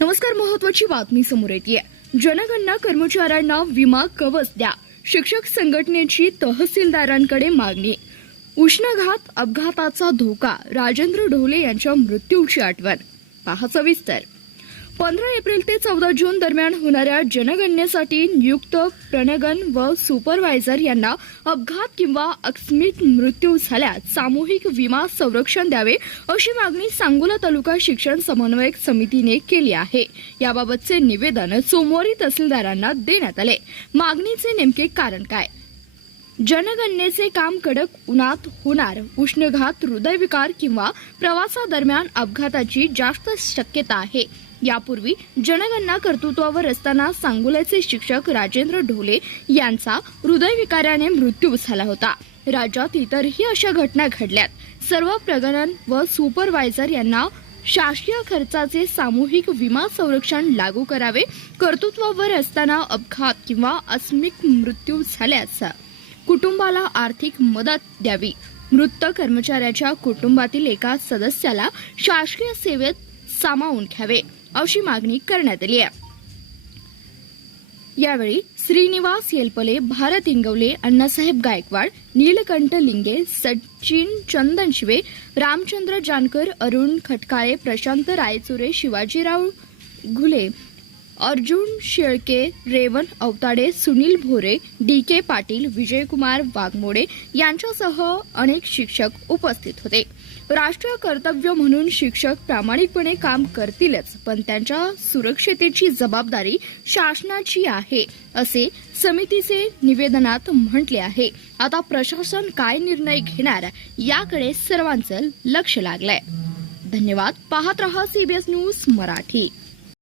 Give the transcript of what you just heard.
नमस्कार. महत्वाची बातमी समोर येते. जनगणना कर्मचाऱ्यांना विमा कवच द्या. शिक्षक संघटनेची तहसीलदारांकडे मागणी. उष्माघात अपघाताचा धोका. राजेंद्र ढोले यांच्या मृत्यूची आठवण. पहा सविस्तर. 15 एप्रिल ते 14 जून दरम्यान होणाऱ्या जनगणनेसाठी नियुक्त प्रणगण व सुपरवायझर यांना अपघात किंवा आकस्मिक मृत्यू झाल्यास सामूहिक विमा संरक्षण द्यावे अशी मागणी सांगोला तालुका शिक्षण समन्वयक समितीने केली आहे. याबाबतचे निवेदन सोमवारी तहसीलदारांना देण्यात आले. मागणीचे नेमके कारण काय? जनगणनेचे काम कडक उन्हात होणार. उष्माघात, हृदयविकार किंवा प्रवासादरम्यान अपघाताची जास्त शक्यता आहे. यापूर्वी जनगणना कर्तृत्वावर असताना सांगोल्याचे शिक्षक राजेंद्र ढोले यांचा हृदयविकाराने मृत्यू झाला होता. राज्यात इतरही अशा घटना घडल्यात. सर्व प्रगणन व सुपरवायझर यांना शासकीय खर्चाचे सामूहिक विमा संरक्षण लागू करावे. कर्तृत्वावर असताना अपघात किंवा आकस्मिक मृत्यू झाल्यास कुटुंबाला आर्थिक मदत द्यावी. मृत कर्मचाऱ्याच्या कुटुंबातील एका सदस्याला शासकीय सेवेत सामावून घ्यावे अशी मागणी करण्यात आली आहे. यावेळी श्रीनिवास येलपले, भारत इंगवले, अण्णासाहेब गायकवाड, नीलकंठ लिंगे, सचिन चंदनशिवे, रामचंद्र जानकर, अरुण खटकाळे, प्रशांत रायचुरे, शिवाजीराव घुले, अर्जुन शेळके, रेवन अवताडे, सुनील भोरे, डी.के. पाटील, विजयकुमार वाघमोडे यांच्यासह अनेक शिक्षक उपस्थित होते. राष्ट्रीय कर्तव्य म्हणून शिक्षक प्रामाणिकपणे काम करतीलच, पण त्यांच्या सुरक्षितेची जबाबदारी शासनाची आहे असे समितीचे निवेदनात म्हटले आहे. आता प्रशासन काय निर्णय घेणार याकडे सर्वांचं लक्ष लागलंय. धन्यवाद. पाहत रहा CBS न्यूज मराठी.